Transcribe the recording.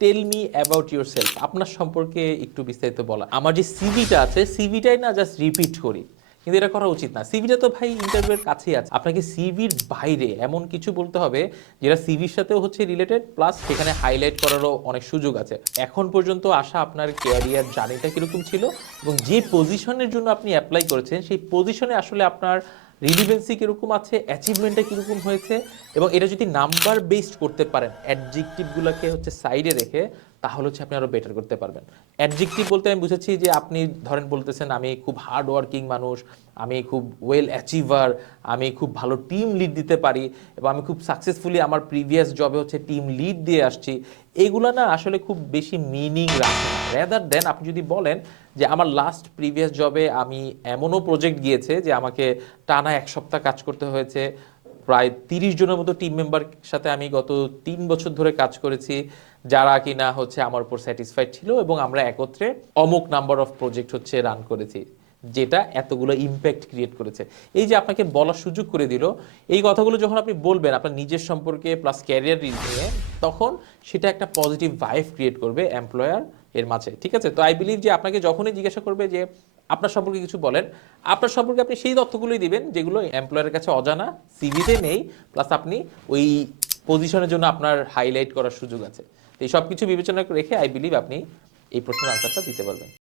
Tell me about yourself, আপনার সম্পর্কে একটু বিস্তারিত বলা। আমার যে সিভিটা আছে সিভিটাই না জাস্ট রিপিট করি, কিন্তু এটা করা উচিত না। সিভিটা তো ভাই ইন্টারভিউয়ের কাছেই আছে, আপনাকে সিভির বাইরে এমন কিছু বলতে হবে যেটা সিভির সাথেও হচ্ছে রিলেটেড, প্লাস সেখানে হাইলাইট করারও অনেক সুযোগ আছে। এখন পর্যন্ত আসা আপনার ক্যারিয়ার জার্নিটা কীরকম ছিল এবং যে পজিশনের জন্য আপনি অ্যাপ্লাই করেছেন সেই পজিশনে আসলে আপনার রিলিভেন্সি কীরকম আছে, অ্যাচিভমেন্টটা কীরকম হয়েছে, এবং এটা যদি নাম্বার বেসড করতে পারেন অ্যাডজেক্টিভগুলোকে হচ্ছে সাইডে রেখে, তাহলে হচ্ছে আপনি আরও বেটার করতে পারবেন। অ্যাডজেক্টিভ বলতে আমি বুঝেছি যে আপনি ধরেন বলতেছেন আমি খুব হার্ড ওয়ার্কিং মানুষ, আমি খুব ওয়েল অ্যাচিভার, আমি খুব ভালো টিম লিড দিতে পারি এবং আমি খুব সাকসেসফুলি আমার প্রিভিয়াস জবে হচ্ছে টিম লিড দিয়ে আসছি। এগুলো না আসলে খুব বেশি মিনিং রাখে না। রেদার দেন আপনি যদি বলেন যে আমার লাস্ট প্রিভিয়াস জবে আমি এমনও প্রজেক্ট গিয়েছে যে আমাকে টানা 1 সপ্তাহ কাজ করতে হয়েছে, প্রায় 30 জনের মতো টিম মেম্বার সাথে আমি গত 3 বছর ধরে কাজ করেছি, যারা কিনা হচ্ছে আমার উপর স্যাটিসফাইড ছিল এবং আমরা একত্রে অমুক নাম্বার অফ প্রজেক্ট হচ্ছে রান করেছি, যেটা এতগুলো ইম্প্যাক্ট ক্রিয়েট করেছে। এই যে আপনাকে বলার সুযোগ করে দিল, এই কথাগুলো যখন আপনি বলবেন আপনার নিজের সম্পর্কে প্লাস ক্যারিয়ার নিয়ে, তখন সেটা একটা পজিটিভ ভাইব ক্রিয়েট করবে এমপ্লয়ার এর মাঝে। ঠিক আছে, তো আই বিলিভ যে আপনাকে যখনই জিজ্ঞাসা করবে যে আপনার সম্পর্কে কিছু বলেন, আপনার সম্পর্কে আপনি সেই তথ্যগুলোই দিবেন যেগুলো এমপ্লয়ারের কাছে অজানা, সিভিতে নেই, প্লাস আপনি ওই পজিশনের জন্য আপনার হাইলাইট করার সুযোগ আছে। তো এই সব কিছু বিবেচনা রেখে আই বিলিভ আপনি এই প্রশ্নের আনসারটা দিতে পারবেন।